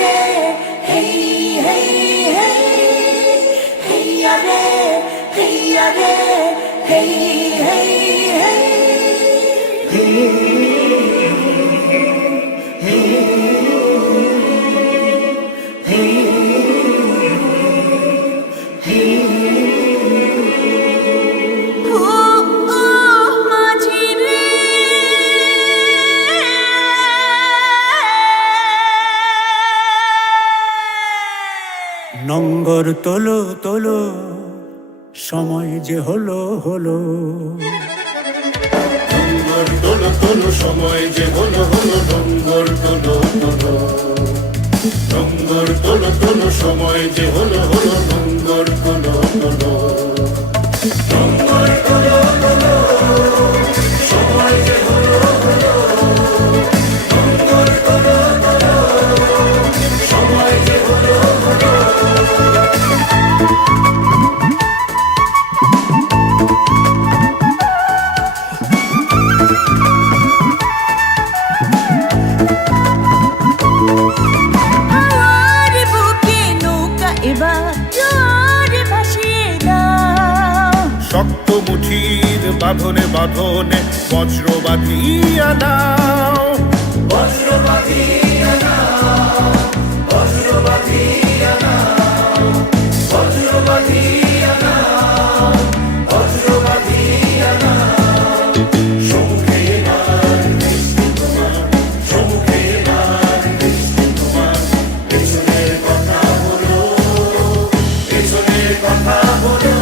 re, hey hey hey, hey re, hey re, hey hey hey. নঙ্গর তোলো তোলো, সময় যে হলো হলো। নঙ্গর তোলো তোলো, সময় যে হলো হলো। নঙ্গর তোলো তোলো, নঙ্গর তোলো তোলো, সময় যে হলো হলো। নঙ্গর তোলো তোলো, নঙ্গর তোলো তোলো, সময় যে হলো হলো। নঙ্গর তোলো তোলো, সময় যে হলো হলো। আমার বুকে নৌকা এবার জোরে ভাসিয়ে দাও। শক্ত মুঠির বাঁধনে বাঁধনে বজ্র বাঁধিয়া নাও। বজ্র বাঁধিয়া নাও, বজ্র বাঁধিয়া নাও, বজ্র বাঁধিয়া নাও, বজ্র বাঁধিয়া নাও। সম্মুখে এবার বৃষ্টি তোমার, সম্মুখে এবার বৃষ্টি তোমার। পেছনের কথা বলো, পেছনের কথা বলো।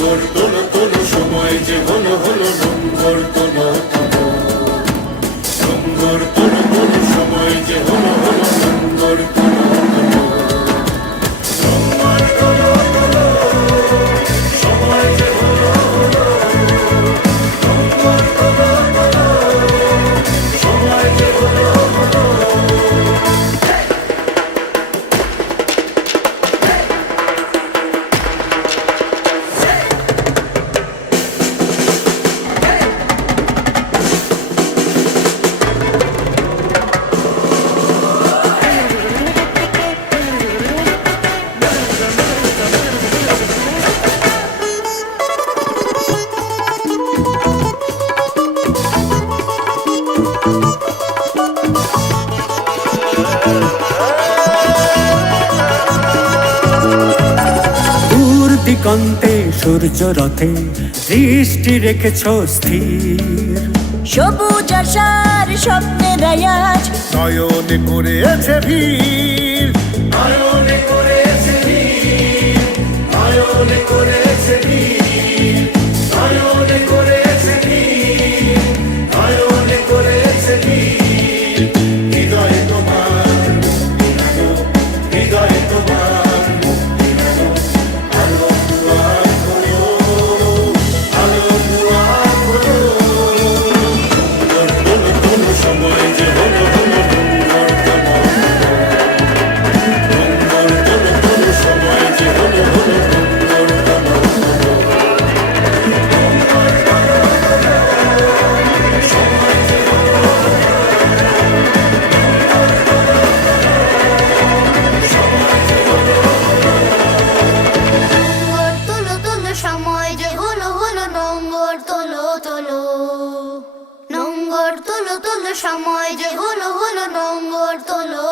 নঙ্গর তোলো তোলো, সময় যে হলো হলো। নঙ্গর তোলো তোলো, নঙ্গর তোলো তোলো, সময় যে হলো হলো। নঙ্গর তোলো তোলো, নঙ্গর তোলো তোলো, সময় যে হলো হলো। নঙ্গর তোলো তোলো, সময় যে হলো হলো। দূর দিগন্তে সূর্য রথে দৃষ্টি রেখেছ স্থির। সবুজ আশার স্বপ্নের আয়াজ নয়নে করেছে ভিড়, নয়নে করেছে ভিড়, নয়নে করেছে ভিড়, নয়নে করেছে ভিড়, নয়নে করেছে ভিড়। হৃদয়ে তোমার মুক্তি নাও, হৃদয়ে তোমার মুক্তি নাও। আলো দুয়ার খোলো, আলো দুয়ার খোলো। নঙ্গর তোলো তোলো, সময় যে হলো হলো। নঙ্গর তোলো তোলো, নঙ্গর তোলো তোলো, সময় যে হলো হলো। নঙ্গর তোলো তোলো, নঙ্গর তোলো তোলো, সময় যে হলো হলো। নঙ্গর তোলো তোলো, সময় যে হলো হলো। নোংর তোলো তোলো, সময় যে হলো হলো। নোংর তোলো তোলো, নোংর তোলো তোলো, সময় যে হলো হলো। নোংর তোলো